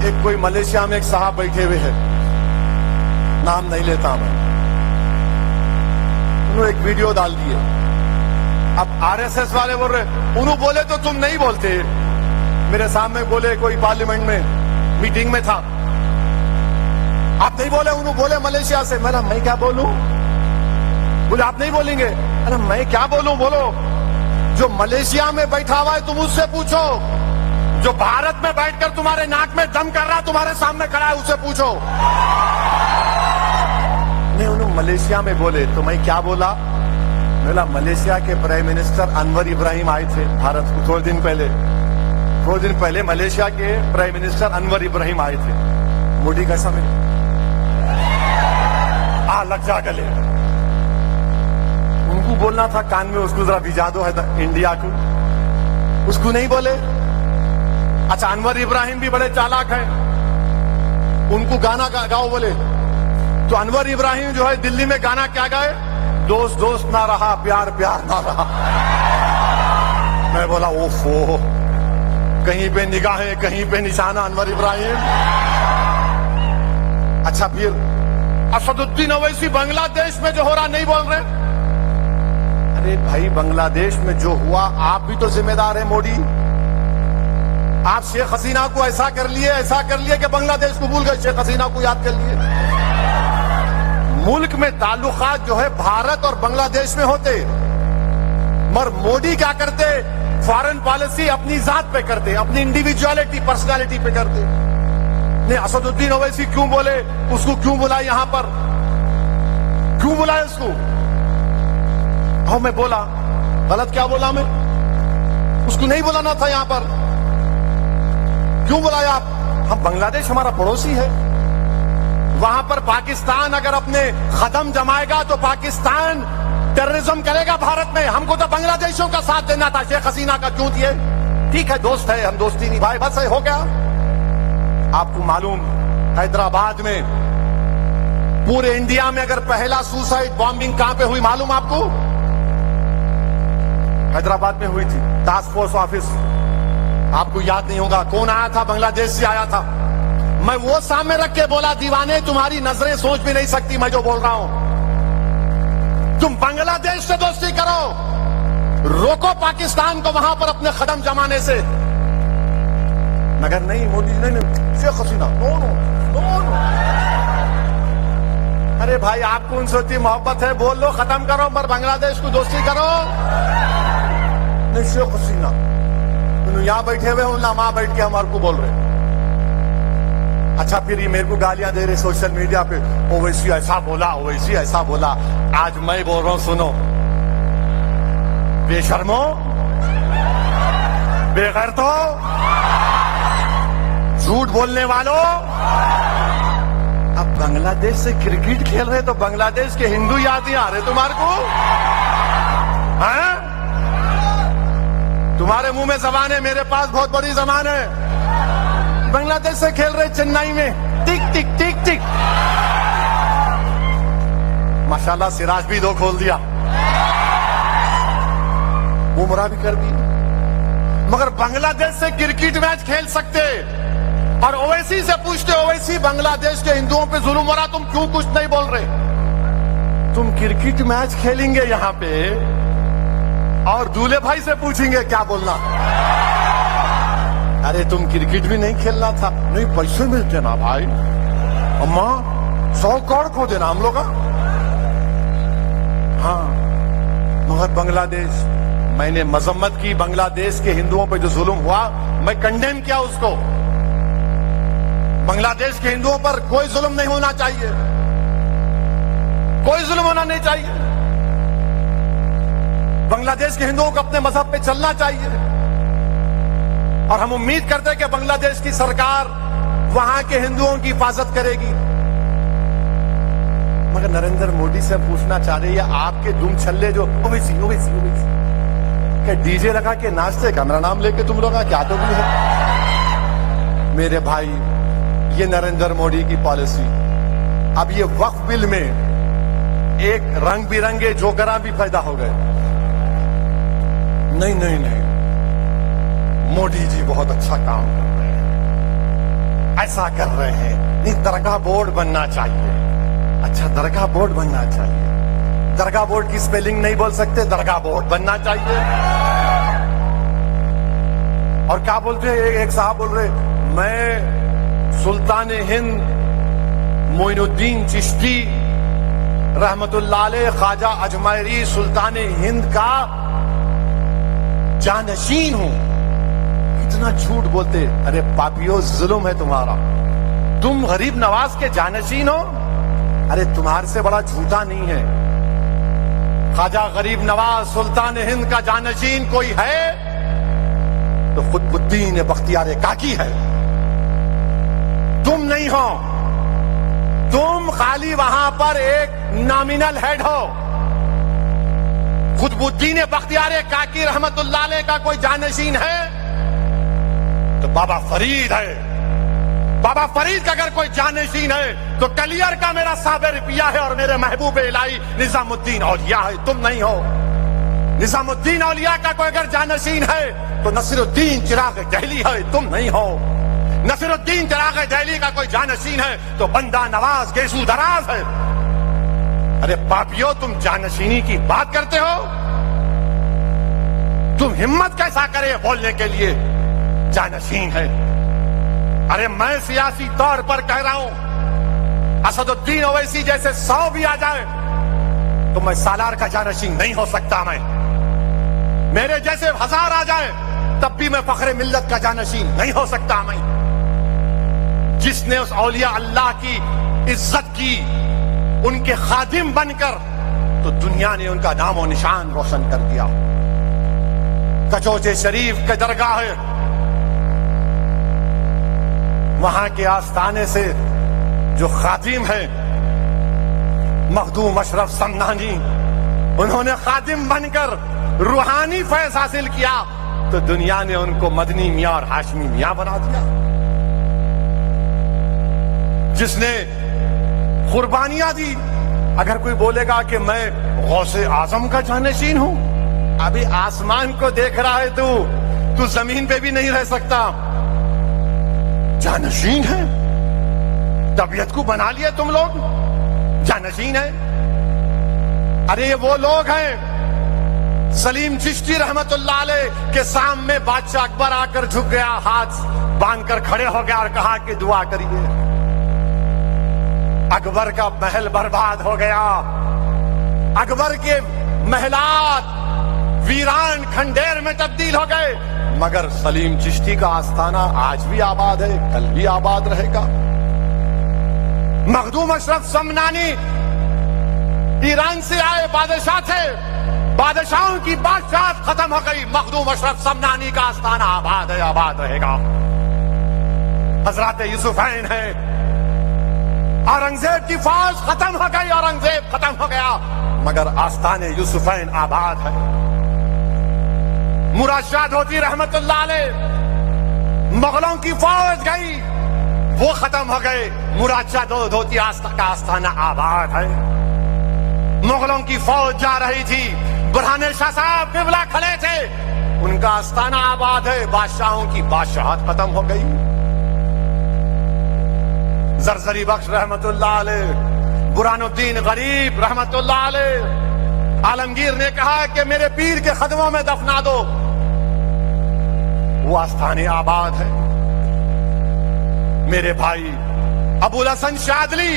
एक कोई मलेशिया में एक साहब बैठे हुए हैं, नाम नहीं लेता मैं, उन्होंने एक वीडियो डाल दिए। अब आरएसएस वाले बोल रहे, उन्होंने बोले तो तुम नहीं बोलते। मेरे सामने बोले कोई पार्लियामेंट में मीटिंग में था, आप नहीं बोले, उन्होंने बोले मलेशिया से। मैं क्या बोलूं? बोले आप नहीं बोलेंगे। अरे मैं क्या बोलूं? बोलो, जो मलेशिया में बैठा हुआ है तुम उससे पूछो, जो भारत में बैठकर तुम्हारे नाक में दम कर रहा तुम्हारे सामने खड़ा है उससे पूछो। नहीं, उन्होंने मलेशिया में बोले तो मैं क्या बोला? बोला मलेशिया के प्राइम मिनिस्टर अनवर इब्राहिम आए थे भारत को थोड़े दिन पहले मलेशिया के प्राइम मिनिस्टर अनवर इब्राहिम आए थे। मोदी कैसा मिले? लग जा गले। उनको बोलना था कान में, उसको जरा भिजा दो है इंडिया को, उसको नहीं बोले। अच्छा, अनवर इब्राहिम भी बड़े चालाक हैं, उनको गाना गाओ बोले तो अनवर इब्राहिम जो है दिल्ली में गाना क्या गाए? दोस्त दोस्त ना रहा, प्यार प्यार ना रहा। मैं बोला ओफो, कहीं पे निगाहें कहीं पे निशाना अनवर इब्राहिम। अच्छा, फिर असदुद्दीन ओवैसी बांग्लादेश में जो हो रहा नहीं बोल रहे। अरे भाई, बांग्लादेश में जो हुआ आप भी तो जिम्मेदार है मोदी। आप शेख हसीना को ऐसा कर लिए कि बांग्लादेश को भूल गए, शेख हसीना को याद कर लिए। मुल्क में ताल्लुकात जो है भारत और बांग्लादेश में होते, मगर मोदी क्या करते? फॉरेन पॉलिसी अपनी जात पे करते, अपनी इंडिविजुअलिटी पर्सनालिटी पे करते। ने असदुद्दीन ओवैसी क्यों बोले? उसको क्यों बुलाया यहां पर? क्यों बुलाया उसको? मैं बोला गलत क्या बोला मैं? उसको नहीं बुलाना था यहां पर, क्यों बुलाया आप? हम बांग्लादेश हमारा पड़ोसी है, वहां पर पाकिस्तान अगर अपने कदम जमाएगा तो पाकिस्तान टेररिज्म करेगा भारत में। हमको तो बांग्लादेशियों का साथ देना था, शेख हसीना का क्यों दिए? ठीक है, दोस्त है, हम दोस्ती निभाए, बस है, हो गया। आपको मालूम, हैदराबाद में पूरे इंडिया में अगर पहला सुसाइड बॉम्बिंग कहां पे हुई मालूम आपको? हैदराबाद में हुई थी, टास्क फोर्स ऑफिस। आपको याद नहीं होगा कौन आया था? बांग्लादेश से आया था। मैं वो सामने रख के बोला, दीवाने तुम्हारी नजरें सोच भी नहीं सकती मैं जो बोल रहा हूं। तुम बांग्लादेश से दोस्ती करो, रोको पाकिस्तान को वहां पर अपने कदम जमाने से। मगर नहीं, मोदी नहीं, Sheikh Hasina no no no no. अरे भाई, आपको उनसे इतनी मोहब्बत है, बोल लो, खत्म करो, पर बांग्लादेश को दोस्ती करो। नहीं, शेख हसीना यहां बैठे हुए हो ना, वहां बैठ के हमारे को बोल रहे। अच्छा, फिर ये मेरे को गालियां दे रहे सोशल मीडिया पे, ओवैसी ऐसा बोला, ओवैसी ऐसा बोला। आज मैं बोल रहा हूं, सुनो बेशर्मो, बेगैरतो, झूठ बोलने वालों। अब बांग्लादेश से क्रिकेट खेल रहे तो बांग्लादेश के हिंदू याद नहीं आ रहे तुम्हारे को? हाँ? तुम्हारे मुंह में जबान है, मेरे पास बहुत बड़ी जबान है। बांग्लादेश से खेल रहे चेन्नई में, टिक टिक टिक टिक। माशाल्लाह, सिराज भी 2 खोल दिया, बुमराह भी कर दी। मगर बांग्लादेश से क्रिकेट मैच खेल सकते और ओवैसी से पूछते, ओवैसी बांग्लादेश के हिंदुओं पे जुल्म हो रहा, तुम क्यों कुछ नहीं बोल रहे? तुम क्रिकेट मैच खेलेंगे यहां पे और दूल्हे भाई से पूछेंगे क्या बोलना? अरे तुम क्रिकेट भी नहीं खेलना था। नहीं, पैसे मिलते ना भाई, अम्मा 100 करोड़ को देना हम लोग। हाँ, मगर बांग्लादेश, मैंने मजम्मत की बांग्लादेश के हिंदुओं पे जो जुल्म हुआ, मैं कंडेम किया उसको। बांग्लादेश के हिंदुओं पर कोई जुल्म नहीं होना चाहिए, कोई जुल्म होना नहीं चाहिए। बांग्लादेश के हिंदुओं को अपने मजहब पे चलना चाहिए और हम उम्मीद करते हैं कि बांग्लादेश की सरकार वहां के हिंदुओं की हिफाजत करेगी। मगर नरेंद्र मोदी से पूछना चाह रही है, आपके दुम छल्ले जो ओवैसी ओवैसी ओवैसी क्या डीजे लगा के नाचते का मेरा नाम लेके तुम लोग क्या तो भी है? मेरे भाई, ये नरेंद्र मोदी की पॉलिसी। अब ये वक्फ बिल में एक रंग बिरंगे जोकरा भी पैदा हो गए। नहीं नहीं नहीं, मोदी जी बहुत अच्छा काम कर रहे हैं। ऐसा कर रहे हैं, नहीं दरगाह बोर्ड बनना चाहिए। अच्छा दरगाह बोर्ड बनना चाहिए, दरगाह बोर्ड की स्पेलिंग नहीं बोल सकते, दरगाह बोर्ड बनना चाहिए। और क्या बोलते हैं, एक साहब बोल रहे मैं सुल्तान हिंद मोइनुद्दीन चिश्ती रहमतुल्लाह अलैह ख्वाजा अजमेरी सुल्तान हिंद का जानशीन हूं। इतना झूठ बोलते, अरे पापियों जुल्म है तुम्हारा, तुम गरीब नवाज के जानशीन हो। अरे तुम्हारे से बड़ा झूठा नहीं है, ख्वाजा गरीब नवाज सुल्तान हिंद का जानशीन कोई है तो कुतुबुद्दीन बख्तियार काकी है, तुम नहीं हो। तुम खाली वहां पर एक नॉमिनल हेड हो। कुतुबुद्दीन बख्तियार काकी रहमतुल्लाह अलैह का कोई जानशीन है तो बाबा फरीद है। बाबा फरीद का अगर कोई जानशीन है तो कलियर का मेरा साबिर पिया है और मेरे महबूब इलाही निजामुद्दीन औलिया है, तुम नहीं हो। निजामुद्दीन औलिया का कोई अगर जानशीन है तो नसीरुद्दीन चिराग दहली है, तुम नहीं हो। नसीरुद्दीन चिराग दहली का कोई जानशीन है तो बंदा नवाज गेसू दराज है। अरे पापियों, तुम जानशीनी की बात करते हो, तुम हिम्मत कैसा करे बोलने के लिए जानशीन है। अरे मैं सियासी तौर पर कह रहा हूं, असदुद्दीन ओवैसी जैसे 100 भी आ जाए तो मैं सालार का जानशीन नहीं हो सकता। मैं मेरे जैसे 1000 आ जाए तब भी मैं फखरे मिल्लत का जानशीन नहीं हो सकता। मैं जिसने उस औलिया अल्लाह की इज्जत की, उनके खादिम बनकर, तो दुनिया ने उनका नाम और निशान रोशन कर दिया। कचौचे शरीफ के दरगाह है, वहां के आस्थाने से जो खादिम है मखदूम अशरफ समनानी, उन्होंने खादिम बनकर रूहानी फैज हासिल किया तो दुनिया ने उनको मदनी मियां और हाशमी मियां बना दिया। जिसने कुर्बानियां दी, अगर कोई बोलेगा कि मैं गौसे आजम का जानशीन हूं, अभी आसमान को देख रहा है तू जमीन पे भी नहीं रह सकता, जानशीन है। तबीयत को बना लिया तुम लोग, जानशीन है। अरे ये वो लोग हैं, सलीम चिश्ती रहमतुल्लाह अलैह के सामने बादशाह अकबर आकर झुक गया, हाथ बांधकर खड़े हो गया और कहा कि दुआ करिए। अकबर का महल बर्बाद हो गया, अकबर के महलात वीरान खंडेर में तब्दील हो गए, मगर सलीम चिश्ती का आस्थाना आज भी आबाद है, कल भी आबाद रहेगा। मखदूम अशरफ समनानी ईरान से आए बादशाह थे, बादशाहों की बादशाह खत्म हो गई, मखदूम अशरफ समनानी का आस्थाना आबाद है, आबाद रहेगा। हजरत यूसुफैन है, औरंगजेब की फौज खत्म हो गई, औरंगजेब खत्म हो गया, मगर आस्थाने यूसुफैन आबाद है। मुराद शाह धोती रहमतुल्लाह अलैह, मुगलों की फौज गई, वो खत्म हो गए, मुराद शाह धोती का आस्थाना आबाद है। मुगलों की फौज जा रही थी, बुरहाने शाह साहब किबला खड़े थे, उनका आस्थाना आबाद है, बादशाहों की बादशाहत खत्म हो गई। जरजरी बख्श रहमतुल्लाह अलैह, बुरहानुद्दीन गरीब रहमतुल्लाह अलैह, आलमगीर ने कहा कि मेरे पीर के खदमों में दफना दो, वो आस्थाने आबाद है। मेरे भाई अबुल हसन शादली,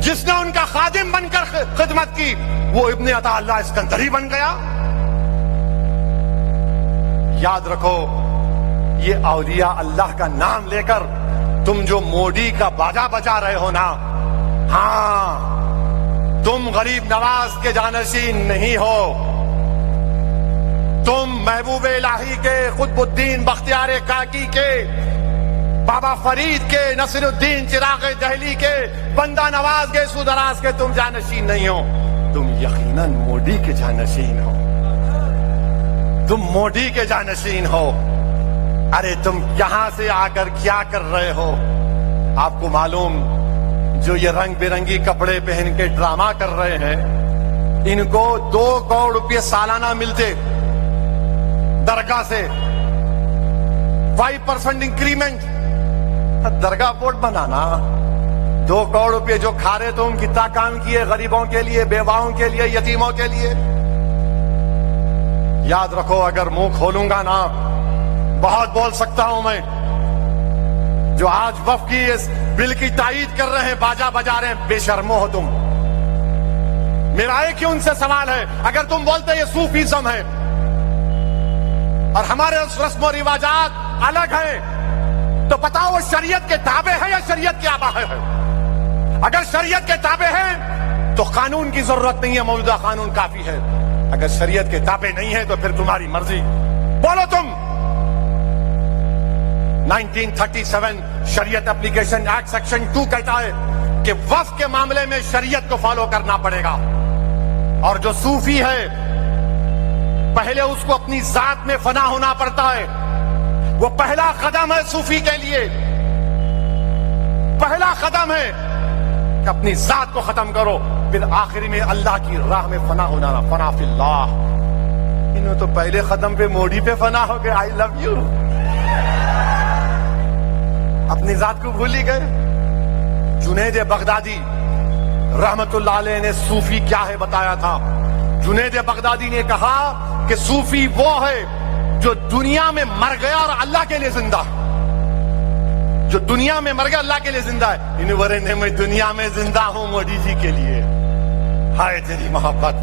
जिसने उनका खादिम बनकर खिदमत की, वो इब्ने अताउल्लाह इस्कंदरी बन गया। याद रखो, ये औलिया अल्लाह का नाम लेकर तुम जो मोदी का बाजा बजा रहे हो ना, हाँ, तुम गरीब नवाज के जानशीन नहीं हो, तुम महबूब इलाही के, कुतुबुद्दीन बख्तियार काकी के, बाबा फरीद के, नसीरुद्दीन चिराग दहली के, बंदा नवाज के, सुदराज के तुम जानशीन नहीं हो, तुम यकीनन मोदी के जानशीन हो, तुम मोदी के जानशीन हो। अरे तुम यहां से आकर क्या कर रहे हो? आपको मालूम, जो ये रंग बिरंगी कपड़े पहन के ड्रामा कर रहे हैं, इनको 2 करोड़ रुपये सालाना मिलते दरगाह से, 5% इंक्रीमेंट, दरगाह बोर्ड बनाना, 2 करोड़ रुपए जो खा रहे तुम, कितना काम किए गरीबों के लिए, बेवाओं के लिए, यतीमों के लिए। याद रखो, अगर मुंह खोलूंगा ना, बहुत बोल सकता हूं मैं। जो आज वफ की इस बिल की तायीद कर रहे हैं, बाजा बजा रहे हैं, बेशर्मो हो तुम। मेरा एक ही उनसे सवाल है, अगर तुम बोलते ये सूफीज्म है और हमारे रस्म और रिवाजात अलग हैं, तो बताओ वो शरीयत के ताबे है या शरीयत के आबा है? अगर शरीयत के ताबे हैं तो कानून की जरूरत नहीं है, मौजूदा कानून काफी है। अगर शरीयत के ताबे नहीं है तो फिर तुम्हारी मर्जी। बोलो तुम। 1937 शरीयत एप्लीकेशन एक्ट सेक्शन 2 कहता है कि वक्फ के मामले में शरीयत को फॉलो करना पड़ेगा। और जो सूफी है, पहले उसको अपनी जात में फना होना पड़ता है। वो पहला कदम है सूफी के लिए, पहला कदम है कि अपनी जात को खत्म करो, फिर आखिरी में अल्लाह की राह में फना होना। फना फिल्लाह। इन्हों तो पहले कदम पे मोदी पे फना हो गए, आई लव यू। अपनी जात को भूल ही गए। जुनैद बगदादी रहमतुल्लाह अलैह ने सूफी क्या है बताया था। जुनैद बगदादी ने कहा कि सूफी वो है जो दुनिया में मर गया और अल्लाह के लिए जिंदा है। जो दुनिया में मर गया, अल्लाह के लिए जिंदा है। इन वरने मैं दुनिया में जिंदा हूं मोदी जी के लिए। हाय तेरी मोहब्बत।